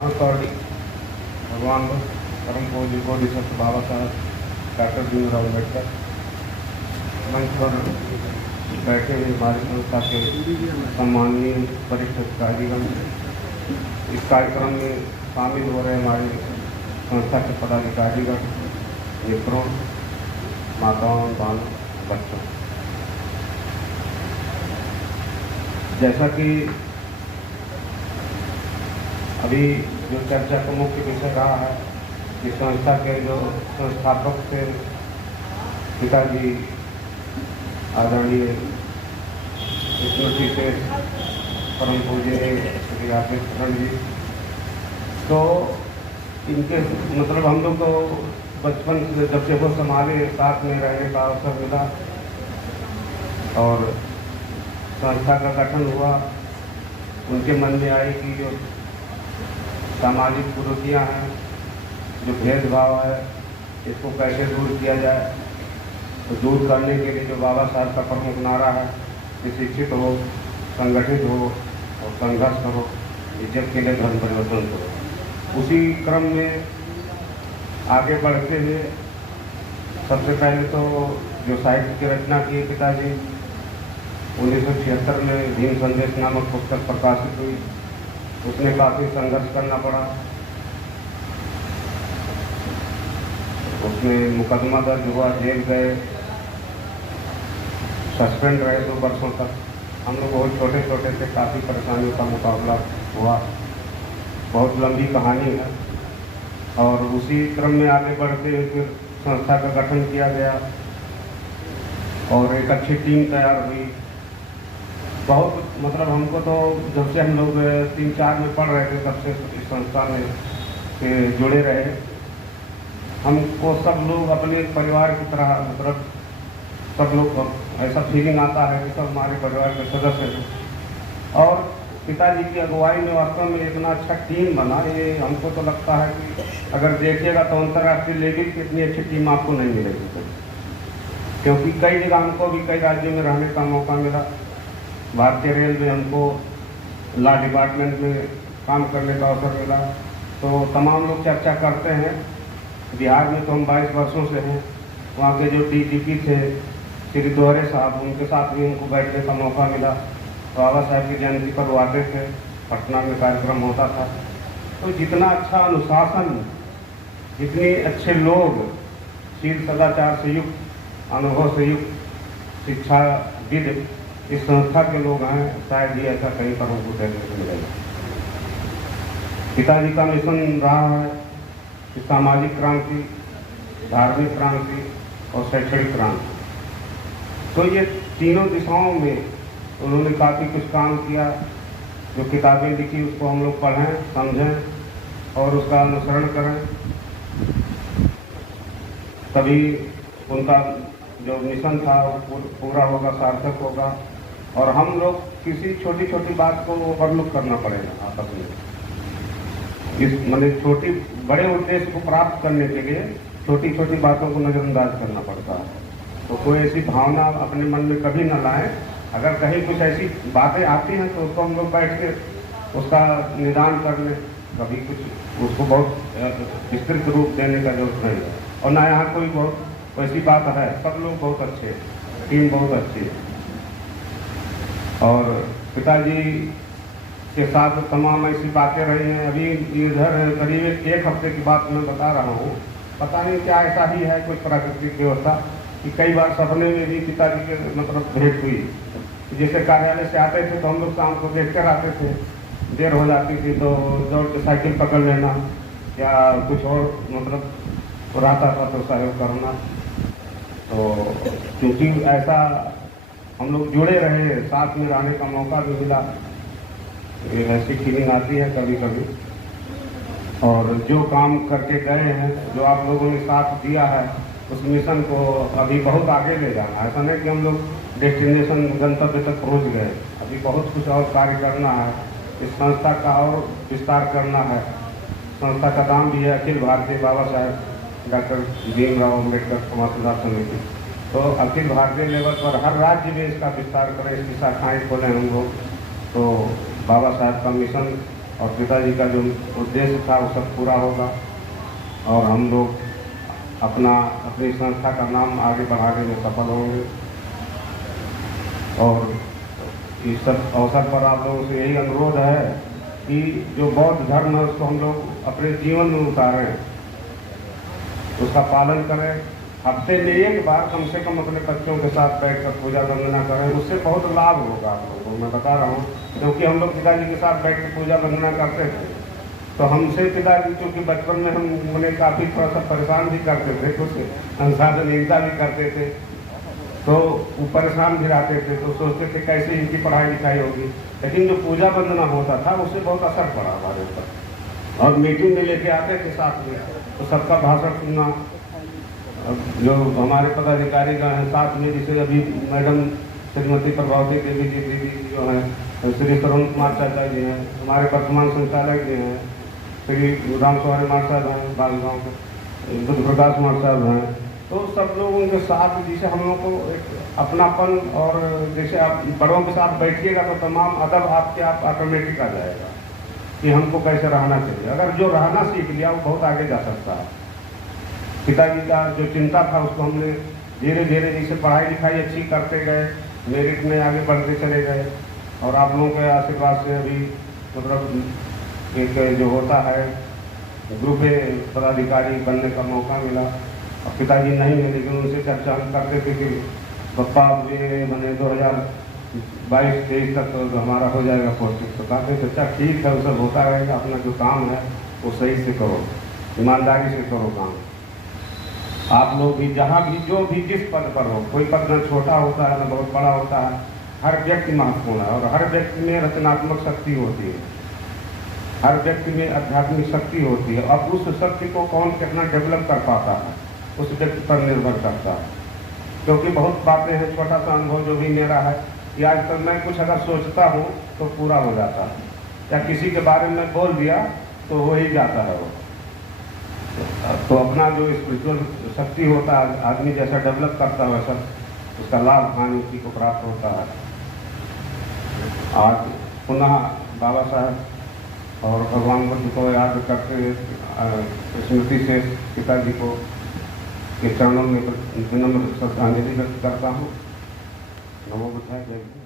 कौड़ी भगवान परम पूज्य बोधिसत्व बाबा साहब डॉक्टर भीमराव अम्बेडकर मंच पर बैठे हुए हमारी संस्था के सम्माननीय वरिष्ठ अधिकारीगण, इस कार्यक्रम में शामिल हो रहे हमारे संस्था के पदाधिकारीगण, मित्रों, माताओं, बहनों, बच्चों, जैसा कि अभी जो चर्चा का मुख्य विषय रहा है कि संस्था के जो संस्थापक थे पिताजी आदरणीय स्मृति से परम पूज्य श्री राकेश शरण जी, तो इनके मतलब हम लोग को बचपन से जब से वो संभाले साथ में रहने का अवसर मिला और संस्था का गठन हुआ। उनके मन में आई कि जो सामाजिक कुरीतियाँ हैं, जो भेदभाव है, इसको कैसे दूर किया जाए। तो दूर करने के लिए जो बाबा साहब का प्रमुख नारा है कि शिक्षित हो, संगठित हो और संघर्ष करो, इज्जत के लिए धर्म परिवर्तन करो। उसी क्रम में आगे बढ़ते हुए सबसे पहले तो जो साहित्य की रचना की पिताजी 1976 में भीम संदेश नामक पुस्तक प्रकाशित हुई। उसमें काफ़ी संघर्ष करना पड़ा। उसमें मुकदमा दर्ज हुआ, जेल गए, सस्पेंड रहे 2 वर्षों तक। हम लोग बहुत छोटे छोटे थे, काफ़ी परेशानियों का मुकाबला हुआ। बहुत लंबी कहानी है और उसी क्रम में आगे बढ़ते हुए फिर संस्था का गठन किया गया और एक अच्छी टीम तैयार हुई। बहुत मतलब हमको तो जब से हम लोग 3-4 में पढ़ रहे थे तब से इस संस्था में जुड़े रहे। हमको सब लोग अपने परिवार की तरह मतलब सब लोग ऐसा फीलिंग आता है कि सब हमारे परिवार के सदस्य हैं। और पिताजी की अगुवाई में वास्तव में इतना अच्छा टीम बना, ये हमको तो लगता है कि अगर देखिएगा तो अंतर्राष्ट्रीय लेवल की इतनी अच्छी टीम आपको नहीं मिलेगी, क्योंकि कई जगह हमको भी कई राज्यों में रहने का मौका मिला। भारतीय रेल में हमको लॉ डिपार्टमेंट में काम करने का अवसर मिला। तो तमाम लोग चर्चा करते हैं, बिहार में तो हम 22 वर्षों से हैं। वहाँ के जो डीजीपी थे श्री दोहरे साहब, उनके साथ भी उनको बैठने का मौका मिला। तो बाबा साहब की जयंती पर वो आते थे, पटना में कार्यक्रम होता था। तो जितना अच्छा अनुशासन, जितने अच्छे लोग, शील सदाचार से युक्त, अनुभव से युक्त शिक्षाविद इस संस्था के लोग हैं, शायद ही ऐसा कहीं पर हमको देखने को मिलेगा। पिताजी का मिशन रहा है कि सामाजिक क्रांति, धार्मिक क्रांति और शैक्षणिक क्रांति। तो ये तीनों दिशाओं में उन्होंने काफ़ी कुछ काम किया। जो किताबें लिखी उसको हम लोग पढ़ें, समझें और उसका अनुसरण करें, तभी उनका जो मिशन था वो पूरा होगा, सार्थक होगा। और हम लोग किसी छोटी छोटी बात को ओवरलुक करना पड़ेगा आपस में। इस मतलब छोटी बड़े उद्देश्य को प्राप्त करने के लिए छोटी छोटी बातों को नज़रअंदाज करना पड़ता है। तो कोई ऐसी भावना अपने मन में कभी न लाएं। अगर कहीं कुछ ऐसी बातें आती हैं तो उसको हम लोग बैठ के उसका निदान कर लें। कभी कुछ उसको बहुत विस्तृत रूप देने का जरूरत नहीं है। और ना यहाँ कोई बहुत वैसी बात है, सब लोग बहुत अच्छे हैं, टीम बहुत अच्छी है। और पिताजी के साथ तमाम ऐसी बातें रही हैं। अभी इधर करीब 1 हफ्ते की बात मैं बता रहा हूँ। पता नहीं क्या ऐसा ही है कुछ प्राकृतिक व्यवस्था कि कई बार सपने में भी पिताजी के मतलब भेंट हुई। जैसे कार्यालय से आते थे तो हम लोग शाम को देख कर आते थे, देर हो जाती थी तो दौड़ के साइकिल पकड़ लेना या कुछ और मतलब रहता था तो सहयोग करना। तो क्योंकि ऐसा हम लोग जुड़े रहे, साथ में रहने का मौका भी मिला, ऐसी फीलिंग आती है कभी कभी। और जो काम करके गए हैं, जो आप लोगों ने साथ दिया है, उस मिशन को अभी बहुत आगे ले जाना है। ऐसा नहीं कि हम लोग डेस्टिनेशन गंतव्य तक पहुंच गए, अभी बहुत कुछ और कार्य करना है। इस संस्था का और विस्तार करना है। संस्था का नाम भी है अखिल भारतीय बाबा साहब डॉक्टर भीमराव अम्बेडकर समाज सुधार समिति। तो अखिल भारतीय लेवल पर हर राज्य में इसका विस्तार करें, इसकी शाखाएँ खोलें हम लोग। तो बाबा साहब का मिशन और पिताजी का जो उद्देश्य था वो सब पूरा होगा और हम लोग अपनी संस्था का नाम आगे बढ़ाने में सफल होंगे। और इस सब अवसर पर आप लोगों से यही अनुरोध है कि जो बौद्ध धर्म है उसको हम लोग अपने जीवन में उतारें, उसका पालन करें। हफ्ते में एक बार कम से कम अपने बच्चों के साथ बैठकर पूजा वंदना करें, उससे बहुत लाभ होगा आप लोगों को, मैं बता रहा हूँ। क्योंकि हम लोग पिताजी के साथ बैठ कर पूजा वंदना करते थे, तो हमसे पिताजी क्योंकि बचपन में हम उन्हें काफ़ी थोड़ा सा परेशान भी करते थे, कुछ अनुशासन हिंसा भी करते थे, तो वो परेशान भी रहते थे, तो सोचते थे कैसे इनकी पढ़ाई लिखाई होगी। लेकिन जो पूजा वंदना होता था उससे बहुत असर पड़ा हमारे ऊपर। और मीटिंग में लेके आते थे साथ में, तो सबका भाषण सुनना। जो हमारे पदाधिकारी का है साथ में, जैसे अभी मैडम श्रीमती प्रभावती देवी जी दीदी जो हैं, श्री तरुण कुमार चाचा जी हैं, हमारे वर्तमान संचालक जी हैं, श्री राम सवारी मार साहब हैं, बालगांव के बुद्धप्रकाश मार साहब हैं, तो सब लोगों के साथ जैसे हम लोग को एक अपनापन, और जैसे आप बड़ों के साथ बैठिएगा तो तमाम अदब आपके आप ऑटोमेटिक आ जाएगा कि हमको कैसे रहना चाहिए। अगर जो रहना सीख लिया वो बहुत आगे जा सकता है। पिताजी का जो चिंता था उसको हमने धीरे धीरे जैसे पढ़ाई लिखाई अच्छी करते गए, मेरिट में आगे बढ़ते चले गए, और आप लोगों के आशीर्वाद से अभी मतलब एक जो होता है ग्रुप पदाधिकारी बनने का मौका मिला। अब पिताजी नहीं है, लेकिन उनसे चर्चा हम करते थे कि पप्पा ये मैंने 2022-23 तक तो हमारा हो जाएगा पोस्टिंग। तो कहते चाचा ठीक है, वो सब होता रहेगा, अपना जो काम है वो सही से करो, ईमानदारी से करो काम। आप लोग भी जहाँ भी जो भी जिस पद पर हो, कोई पद न छोटा होता है न बहुत बड़ा होता है, हर व्यक्ति महत्वपूर्ण है, और हर व्यक्ति में रचनात्मक शक्ति होती है, हर व्यक्ति में आध्यात्मिक शक्ति होती है। अब उस शक्ति को कौन कितना डेवलप कर पाता है उस व्यक्ति पर निर्भर करता है। क्योंकि बहुत बातें हैं, छोटा सा अनुभव जो भी मेरा है कि आज तक मैं कुछ अगर सोचता हूँ तो पूरा हो जाता है, या किसी के बारे में बोल दिया तो हो ही जाता है वो। तो अपना जो स्पिरिचुअल शक्ति होता है, आदमी जैसा डेवलप करता है वैसा उसका लाभ हानि उसी को प्राप्त होता है। आज पुनः बाबा साहब और भगवान बुद्ध को याद करते स्मृति से पिताजी को के चरणों में विनम्र श्रद्धांजलि व्यक्त करता हूँ। नमो बुद्धाय। जय।